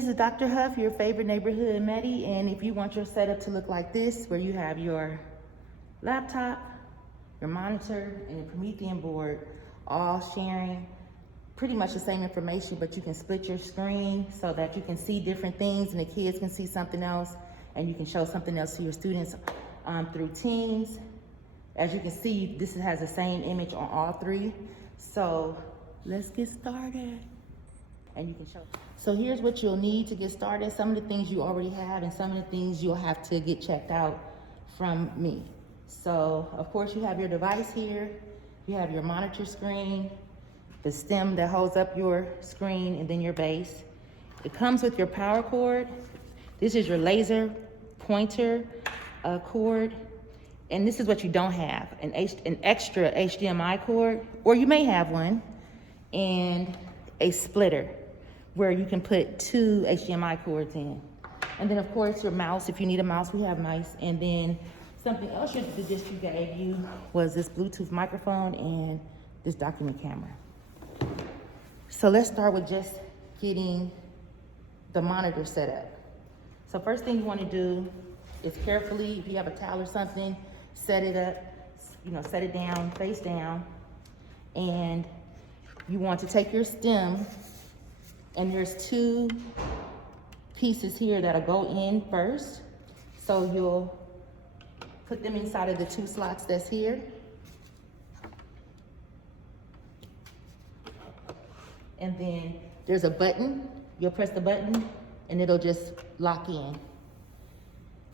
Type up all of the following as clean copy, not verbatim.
this is Dr. Huff, your favorite neighborhood Medi, and if you want your setup to look like this, where you have your laptop, your monitor, and your Promethean board all sharing pretty much the same information, but you can split your screen so that you can see different things and the kids can see something else, and you can show something else to your students through Teams. As you can see, this has the same image on all three. So let's get started. And you can show. So here's what you'll need to get started. Some of the things you already have and some of the things you'll have to get checked out from me. So of course you have your device here. You have your monitor screen, the stem that holds up your screen, and then your base. It comes with your power cord. This is your laser pointer cord. And this is what you don't have, an extra HDMI cord, or you may have one, and a splitter where you can put 2 HDMI cords in. And then of course your mouse, if you need a mouse, we have mice. And then something else the district gave you was this Bluetooth microphone and this document camera. So let's start with just getting the monitor set up. So first thing you want to do is carefully, if you have a towel or something, set it up, set it down, face down. And you want to take your stem, and there's 2 pieces here that'll go in first. So you'll put them inside of the 2 slots that's here. And then there's a button. You'll press the button and it'll just lock in.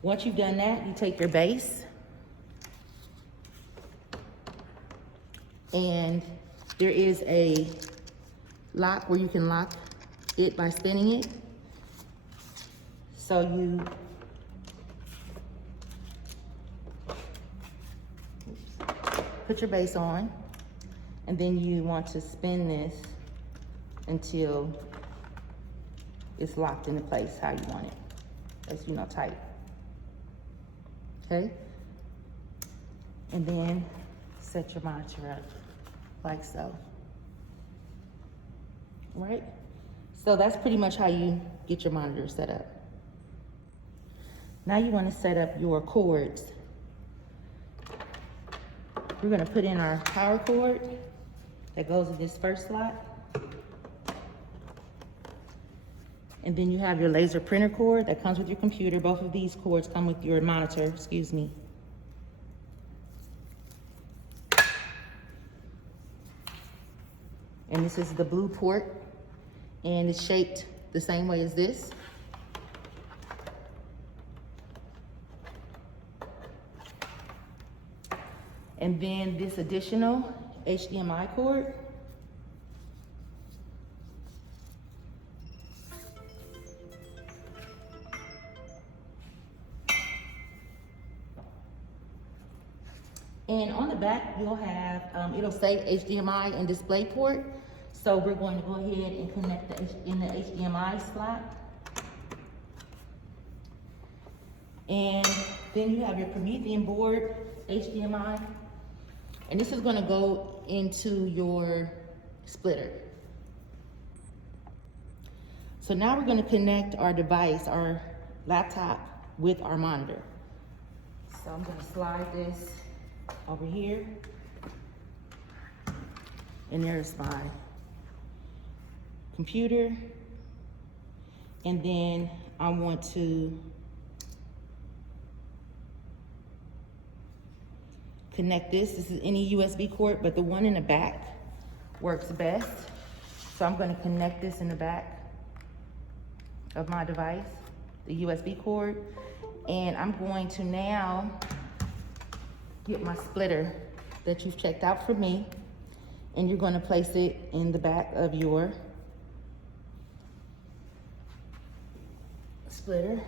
Once you've done that, you take your base, and there is a lock where you can lock it by spinning it. So you put your base on, and then you want to spin this until it's locked into place how you want it. That's, tight. Okay? And then set your monitor up like so. All right? So that's pretty much how you get your monitor set up. Now you want to set up your cords. We're going to put in our power cord that goes in this first slot. And then you have your laser printer cord that comes with your computer. Both of these cords come with your monitor, excuse me. And this is the blue port, and it's shaped the same way as this. And then this additional HDMI cord. And on the back, you'll have, it'll say HDMI and display port. So we're going to go ahead and connect in the HDMI slot. And then you have your Promethean board, HDMI. And this is going to go into your splitter. So now we're going to connect our device, our laptop, with our monitor. So I'm going to slide this over here. And there's my computer. And then I want to connect this. This is any USB cord, but the one in the back works best. So I'm going to connect this in the back of my device, the USB cord. And I'm going to now get my splitter that you've checked out for me, and you're going to place it in the back of your splitter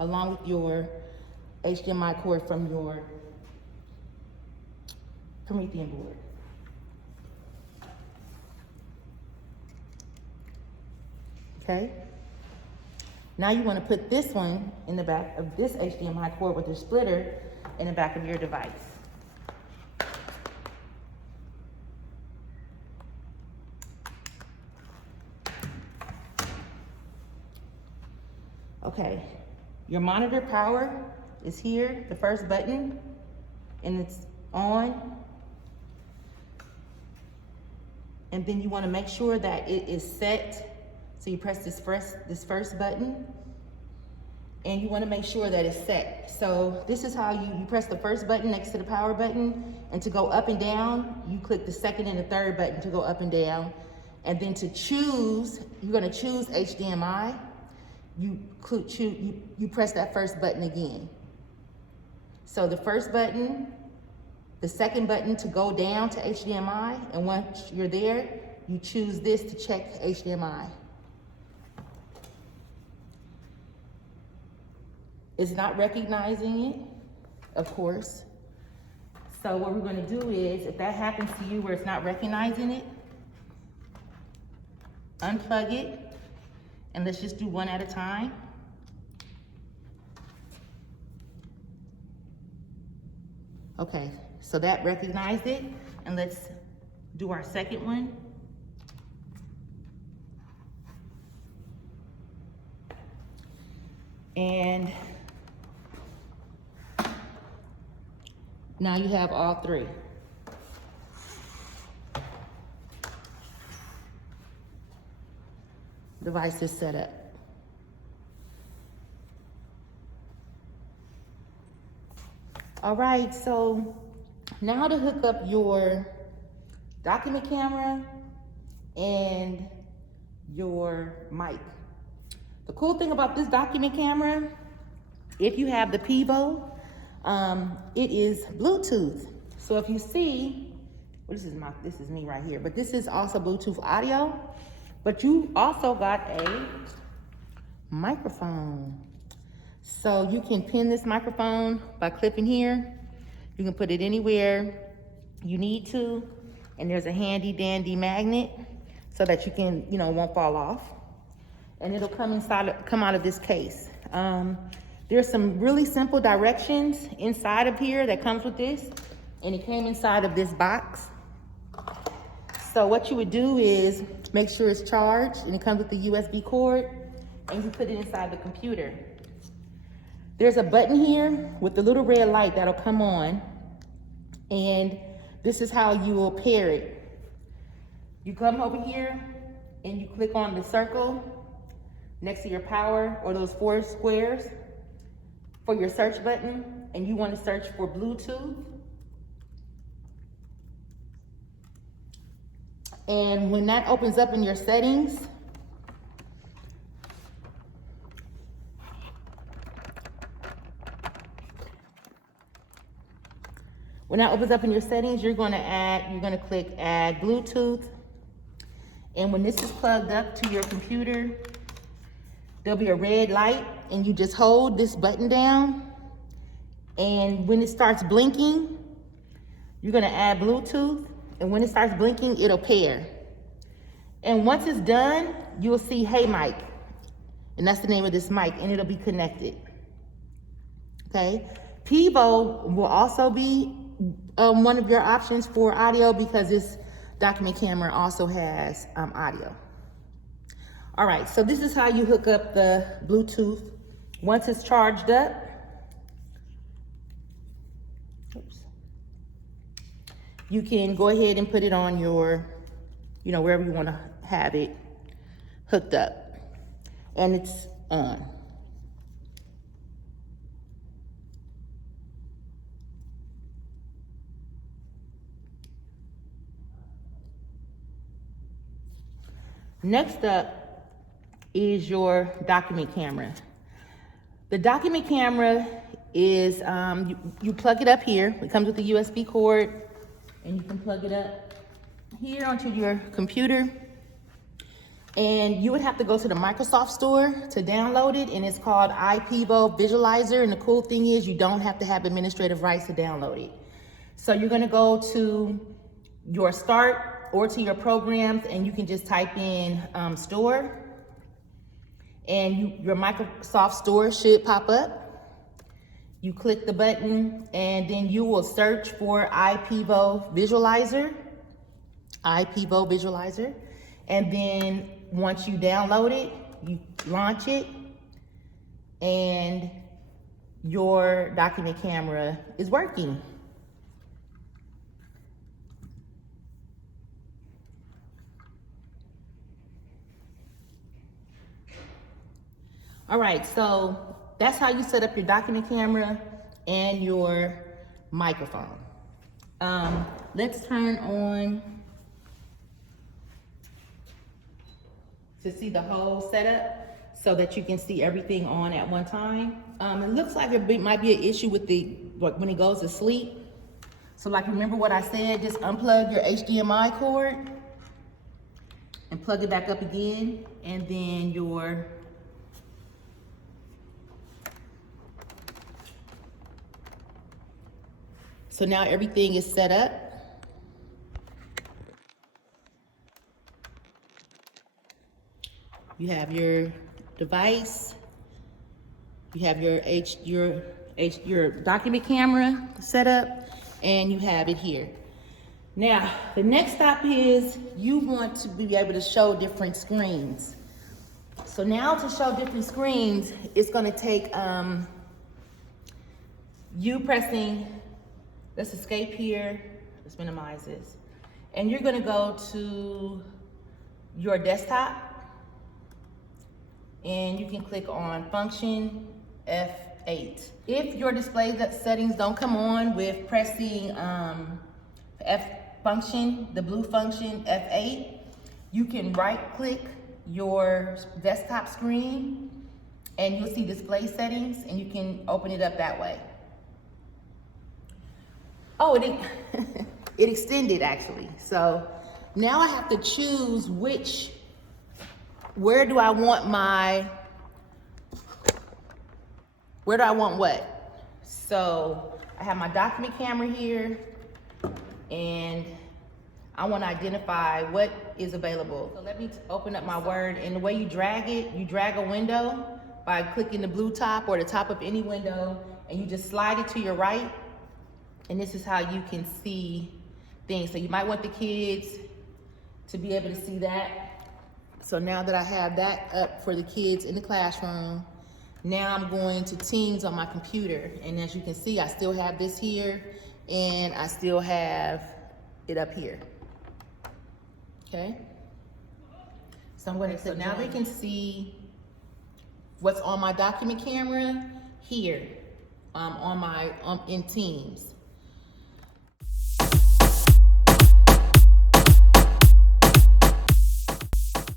along with your HDMI cord from your Promethean board. Okay? Now you want to put this one in the back of this HDMI cord with your splitter in the back of your device. Okay, your monitor power is here, the first button, and it's on. And then you want to make sure that it is set. So you press this first button, and you want to make sure that it's set. So this is how you press the first button next to the power button, and to go up and down, you click the second and the third button to go up and down. And then to choose, you're going to choose HDMI. You press that first button again. So the first button, the second button to go down to HDMI, and once you're there, you choose this to check HDMI. It's not recognizing it, of course. So what we're going to do is, if that happens to you where it's not recognizing it, unplug it, and let's just do one at a time. Okay, so that recognized it, and let's do our second one. And now you have all three. Devices set up. All right, so now to hook up your document camera and your mic. The cool thing about this document camera, if you have the Pivo, it is Bluetooth. So if you see, well, this is me right here, but this is also Bluetooth audio, but you also got a microphone. So you can pin this microphone by clipping here. You can put it anywhere you need to, and there's a handy dandy magnet so that you can, won't fall off. And it'll come out of this case. There's some really simple directions inside of here that comes with this, and it came inside of this box. So what you would do is make sure it's charged, and it comes with the USB cord, and you put it inside the computer. There's a button here with the little red light that'll come on, and this is how you will pair it. You come over here and you click on the circle next to your power, or those 4 squares for your search button, and you want to search for Bluetooth. And when that opens up in your settings, you're going to click add Bluetooth. And when this is plugged up to your computer, there'll be a red light, and you just hold this button down. And when it starts blinking, you're going to add Bluetooth. And when it starts blinking, it'll pair. And once it's done, you'll see Hey Mic. And that's the name of this mic, and it'll be connected. Okay? Pivo will also be one of your options for audio, because this document camera also has audio. All right, so this is how you hook up the Bluetooth. Once it's charged up, you can go ahead and put it on your, wherever you want to have it hooked up, and it's on. Next up is your document camera. The document camera is, you plug it up here. It comes with a USB cord, and you can plug it up here onto your computer. And you would have to go to the Microsoft Store to download it, and it's called iPivo Visualizer. And the cool thing is, you don't have to have administrative rights to download it. So you're gonna go to your Start or to your Programs, and you can just type in Store, and your Microsoft Store should pop up. You click the button, and then you will search for iPivo Visualizer. iPivo and your document camera is working. All right, so that's how you set up your document camera and your microphone. Let's turn on to see the whole setup so that you can see everything on at one time. It looks like might be an issue with when it goes to sleep. So like, remember what I said, just unplug your HDMI cord and plug it back up again, and then so now everything is set up. You have your device, you have your document camera set up, and you have it here. Now, the next step is you want to be able to show different screens. So now to show different screens, it's gonna take you pressing, let's escape here, let's minimize this. And you're gonna go to your desktop, and you can click on function F8. If your display settings don't come on with pressing the blue function F8, you can right click your desktop screen and you'll see display settings, and you can open it up that way. Oh, it extended actually. So now I have to choose where do I want what? So I have my document camera here, and I want to identify what is available. So let me open up my Word, and the way you drag a window by clicking the blue top or the top of any window, and you just slide it to your right, and this is how you can see things. So you might want the kids to be able to see that. So now that I have that up for the kids in the classroom, now I'm going to Teams on my computer. And as you can see, I still have this here, and I still have it up here. Okay? So now they can see what's on my document camera here in Teams.